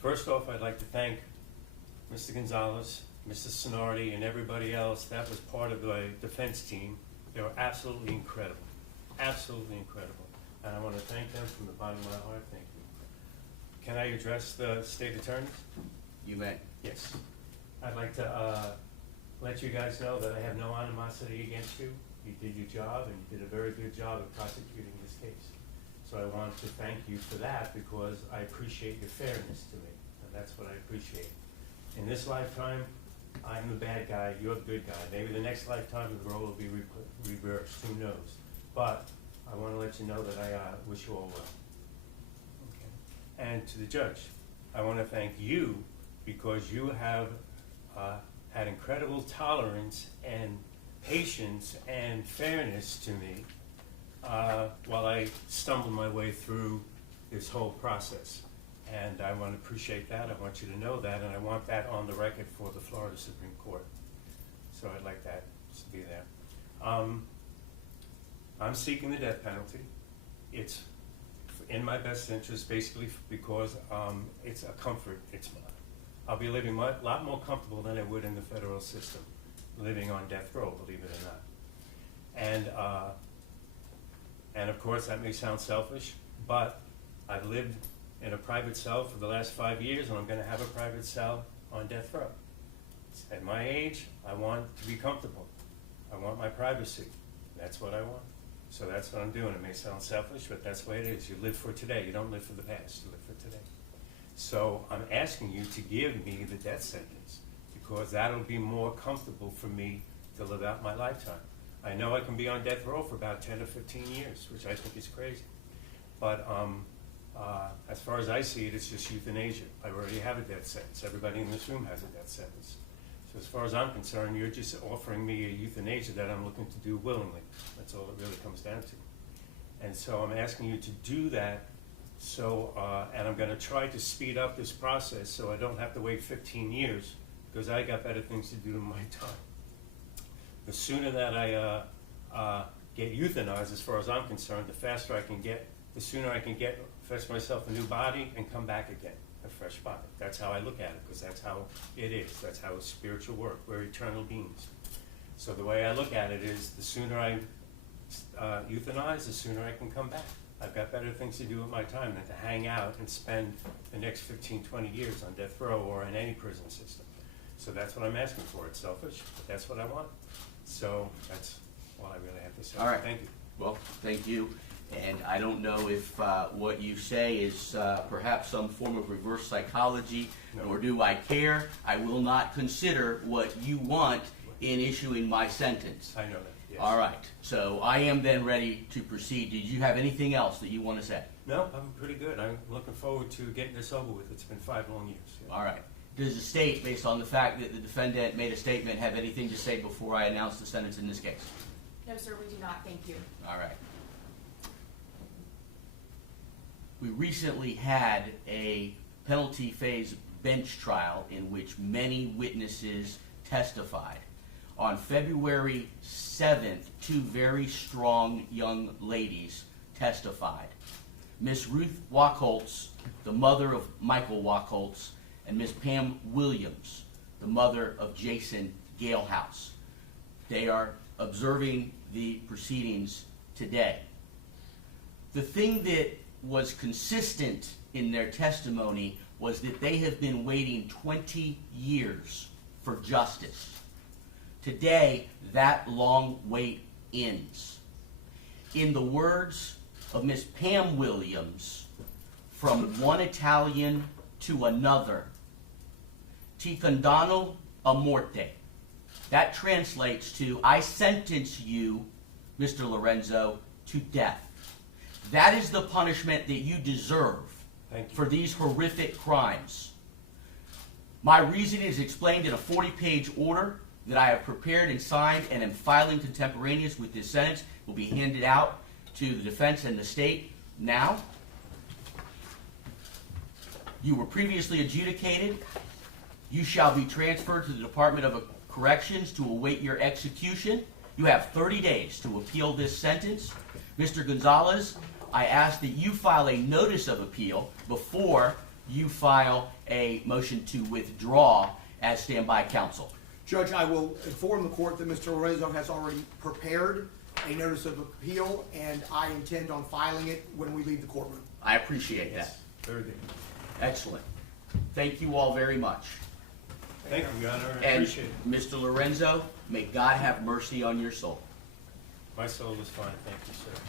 First off, I'd like to thank Mr. Gonzalez, Mr. Sonardi, and everybody else that was part of the defense team. They were absolutely incredible. Absolutely incredible. And I want to thank them from the bottom of my heart. Thank you. Can I address the state attorneys? You may. Yes. I'd like to let you guys know that I have no animosity against you. You did your job, and you did a very good job of prosecuting this case. So I want to thank you for that, because I appreciate your fairness to me, and that's what I appreciate. In this lifetime, I'm the bad guy, you're the good guy. Maybe the next lifetime the role will be reversed, who knows? But I want to let you know that I wish you all well. Okay. And to the judge, I want to thank you, because you have had incredible tolerance and patience and fairness to me while I stumbled my way through this whole process. And I want to appreciate that. I want you to know that, and I want that on the record for the Florida Supreme Court. So I'd like that to be there. I'm seeking the death penalty. It's in my best interest, basically, because it's a comfort. I'll be living a lot more comfortable than I would in the federal system, living on death row, believe it or not. And of course, that may sound selfish, but I've lived in a private cell for the last 5 years, and I'm going to have a private cell on death row. At my age, I want to be comfortable. I want my privacy. That's what I want. So that's what I'm doing. It may sound selfish, but that's the way it is. You live for today. You don't live for the past. You live for today. So I'm asking you to give me the death sentence, because that'll be more comfortable for me to live out my lifetime. I know I can be on death row for about 10 or 15 years, which I think is crazy. But as far as I see it, it's just euthanasia. I already have a death sentence. Everybody in this room has a death sentence. So as far as I'm concerned, you're just offering me a euthanasia that I'm looking to do willingly. That's all it really comes down to. And so I'm asking you to do that. So, and I'm going to try to speed up this process so I don't have to wait 15 years, because I got better things to do in my time. The sooner that I get euthanized, as far as I'm concerned, the faster I can get, the sooner I can get, fetch myself a new body and come back again, a fresh body. That's how I look at it, because that's how it is. That's how spiritual work. We're eternal beings. So the way I look at it is, the sooner I euthanize, the sooner I can come back. I've got better things to do with my time than to hang out and spend the next 15, 20 years on death row or in any prison system. So that's what I'm asking for. It's selfish, but that's what I want. So that's all I really have to say. All right. Thank you. Well, thank you. And I don't know if what you say is perhaps some form of reverse psychology, nor do I care. I will not consider what you want in issuing my sentence. I know that. Yes. All right. So I am then ready to proceed. Did you have anything else that you want to say? No, I'm pretty good. I'm looking forward to getting this over with. It's been 5 long years. Yeah. All right. Does the state, based on the fact that the defendant made a statement, have anything to say before I announce the sentence in this case? No, sir, we do not. Thank you. All right. We recently had a penalty phase bench trial in which many witnesses testified. On February 7th, 2 very strong young ladies testified. Miss Ruth Wachholtz, the mother of Michael Wachholtz, and Miss Pam Williams, the mother of Jason Galehouse. They are observing the proceedings today. The thing that was consistent in their testimony was that they have been waiting 20 years for justice. Today, that long wait ends. In the words of Miss Pam Williams, from one Italian to another, ti condanno a morte. That translates to, I sentence you, Mr. Lorenzo, to death. That is the punishment that you deserve for these horrific crimes. My reasoning is explained in a 40-page order that I have prepared and signed and am filing contemporaneous with this sentence. Will be handed out to the defense and the state now. You were previously adjudicated. You shall be transferred to the Department of Corrections to await your execution. You have 30 days to appeal this sentence. Mr. Gonzalez, I ask that you file a notice of appeal before you file a motion to withdraw as standby counsel. Judge, I will inform the court that Mr. Lorenzo has already prepared a notice of appeal, and I intend on filing it when we leave the courtroom. I appreciate that. Yes, very good. Excellent. Thank you all very much. Thank you, Your Honor, I And appreciate it. Mr. Lorenzo, may God have mercy on your soul. My soul is fine, thank you, sir.